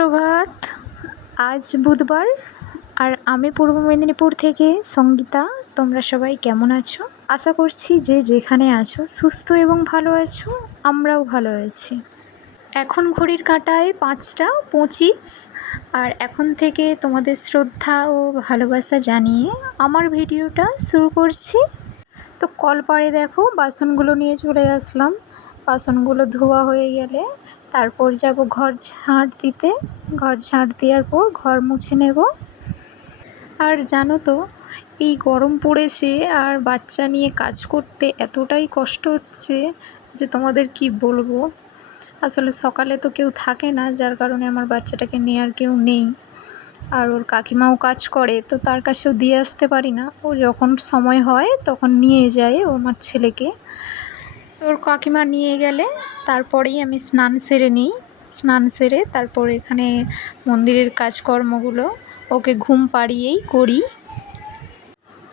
সুপ্রভাত। আজ বুধবার আর আমি পূর্ব মেদিনীপুর থেকে সঙ্গীতা। তোমরা সবাই কেমন আছো? আশা করছি যে যেখানে আছো সুস্থ এবং ভালো আছো। আমরাও ভালো আছি। এখন ঘড়ির কাঁটায় 5টা 25 আর এখন থেকে তোমাদের শ্রদ্ধা ও ভালোবাসা জানিয়ে আমার ভিডিওটা শুরু করছি। তো কলপাড়ে দেখো বাসনগুলো নিয়ে চলে আসলাম। বাসনগুলো ধোয়া হয়ে গেলে তারপর যাব ঘর ঝাঁট দিতে। ঘর ঝাঁট দেওয়ার পর ঘর মুছে নেব। আর জানো তো এই গরম পড়েছে আর বাচ্চা নিয়ে কাজ করতে এতটাই কষ্ট হচ্ছে যে তোমাদের কি বলবো। আসলে সকালে তো কেউ থাকে না, যার কারণে আমার বাচ্চাটাকে নিয়ে আর কেউ নেই। আর ওর কাকিমাও কাজ করে, তো তার কাছেও দিয়ে আসতে পারি না। ও যখন সময় হয় তখন নিয়ে যায় ও আমার ছেলেকে। ওর কাকিমা নিয়ে গেলে তারপরেই আমি স্নান সেরে নিই। স্নান সেরে তারপর এখানে মন্দিরের কাজকর্মগুলো ওকে ঘুম পাড়িয়েই করি।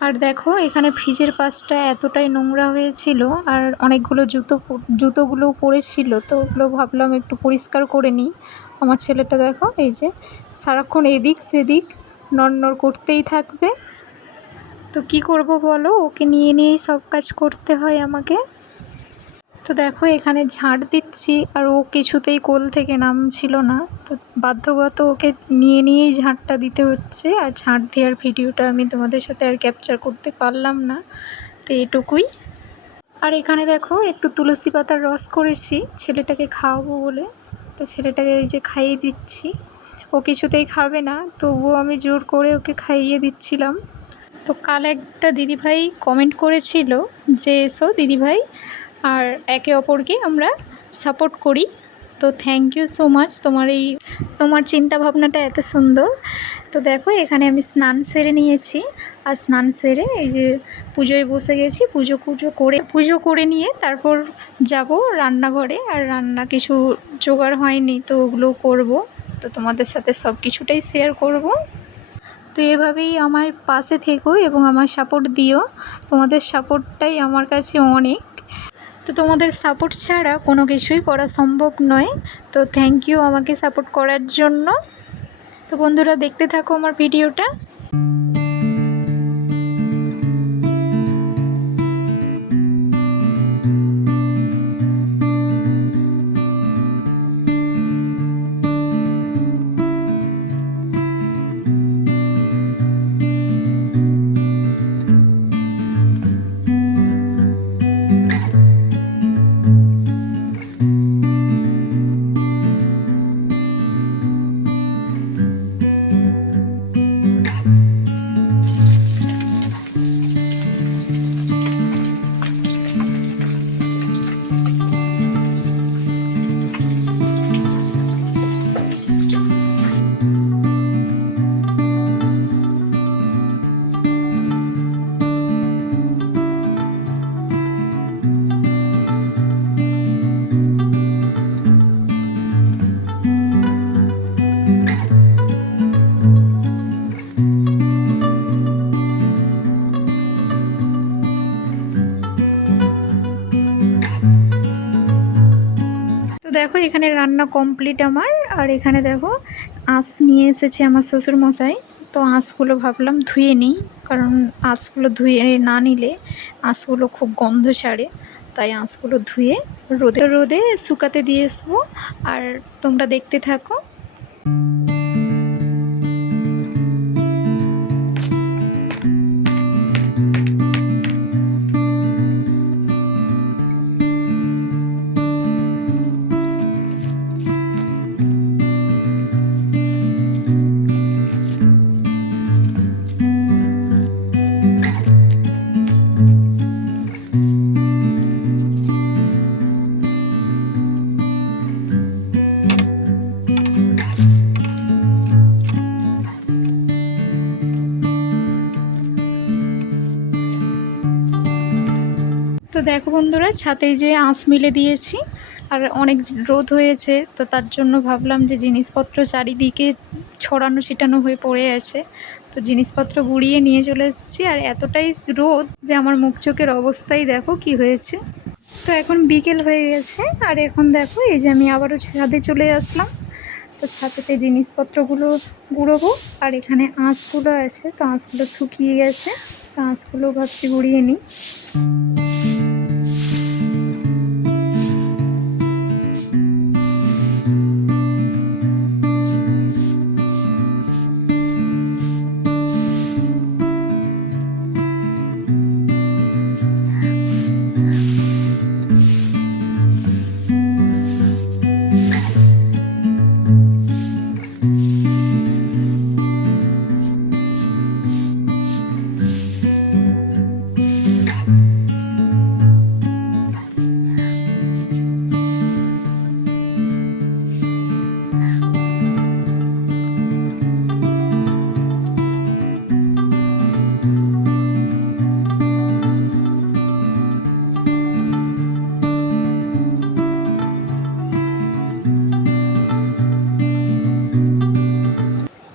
আর দেখো এখানে ফ্রিজের পাশটা এতটাই নোংরা হয়েছিল আর অনেকগুলো জুতোগুলোও পড়েছিল, তো ওগুলো ভাবলাম একটু পরিষ্কার করে নিই। আমার ছেলেটা দেখো এই যে সারাক্ষণ এদিক সেদিক নড়নড় করতেই থাকবে। তো কি করব বলো, ওকে নিয়ে নিয়েই সব কাজ করতে হয় আমাকে। তো দেখো এখানে ঝাঁট দিচ্ছি আর ও কিছুতেই কোল থেকে নামছিল না, তো বাধ্যগত ওকে নিয়ে নিয়েই ঝাঁটটা দিতে হচ্ছে। আর ঝাঁট দেওয়ার ভিডিওটা আমি তোমাদের সাথে আর ক্যাপচার করতে পারলাম না, তো এটুকুই। আর এখানে দেখো একটু তুলসী পাতার রস করেছি ছেলেটাকে খাওয়াবো বলে। তো ছেলেটাকে এই যে খাইয়ে দিচ্ছি। ও কিছুতেই খাবে না, তবুও আমি জোর করে ওকে খাইয়ে দিচ্ছিলাম। তো কাল একটা দিদিভাই কমেন্ট করেছিল যে এসো দিদিভাই আর একে অপরকে আমরা সাপোর্ট করি। তো থ্যাংক ইউ সো মাচ, তোমার চিন্তা ভাবনাটা এত সুন্দর। তো দেখো এখানে আমি স্নান সেরে নিয়েছি আর স্নান সেরে এই যে পুজোয় বসে গেছি। পুজো করে নিয়ে তারপর যাব রান্নাঘরে। আর রান্না কিছু জোগাড় হয়নি, তো ওগুলো করব। তো তোমাদের সাথে সব কিছুটাই শেয়ার করব। তো এভাবেই আমার পাশে থেকো এবং আমার সাপোর্ট দিও। তোমাদের সাপোর্টটাই আমার কাছে অনেক। তো তোমাদের সাপোর্ট ছাড়া কোনো কিছুই করা সম্ভব নয়। তো থ্যাংক ইউ আমাকে সাপোর্ট করার জন্য। তো বন্ধুরা দেখতে থাকো আমার ভিডিওটা। তো দেখো এখানে রান্না কমপ্লিট আমার। আর এখানে দেখো আঁশ নিয়ে এসেছে আমার শ্বশুরমশাই। তো আঁশগুলো ভাবলাম ধুয়ে নিই, কারণ আঁশগুলো ধুয়ে না নিলে আঁশগুলো খুব গন্ধ ছাড়ে। তাই আঁশগুলো ধুয়ে রোদে রোদে শুকাতে দিয়ে আসবো। আর তোমরা দেখতে থাকো। তো দেখো বন্ধুরা ছাদে যে আঁশ মিলে দিয়েছি আর অনেক রোদ হয়েছে, তো তার জন্য ভাবলাম যে জিনিসপত্র চারিদিকে ছড়ানো ছিটানো হয়ে পড়ে আছে, তো জিনিসপত্র গুড়িয়ে নিয়ে চলে এসেছি। আর এতটাই রোদ যে আমার মুখ চোখের অবস্থাই দেখো কি হয়েছে। তো এখন বিকেল হয়ে গেছে আর এখন দেখো এই যে আমি আবারও ছাদে চলে আসলাম। তো ছাতেতে জিনিসপত্রগুলো গুঁড়োবো। আর এখানে আঁশগুলো আছে, তো আঁশগুলো শুকিয়ে গেছে, তো আঁশগুলো ভাবছি গুঁড়িয়ে নিই।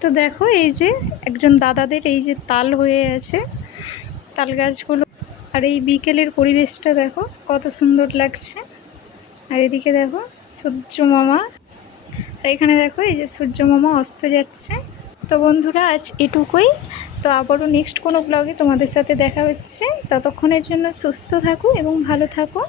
তো দেখো এই যে একজন দাদাদের এই যে তাল হয়ে আছে, তাল গাছগুলো। আর এই বিকেলের পরিবেশটা দেখো কত সুন্দর লাগছে। আর এদিকে দেখো সূর্য মামা, আর এখানে দেখো এই যে সূর্য মামা অস্ত যাচ্ছে। তো বন্ধুরা আজ এটুকুই। তো আবারও নেক্সট কোনো ব্লগে তোমাদের সাথে দেখা হচ্ছে। ততক্ষণের জন্য সুস্থ থাকো এবং ভালো থাকো।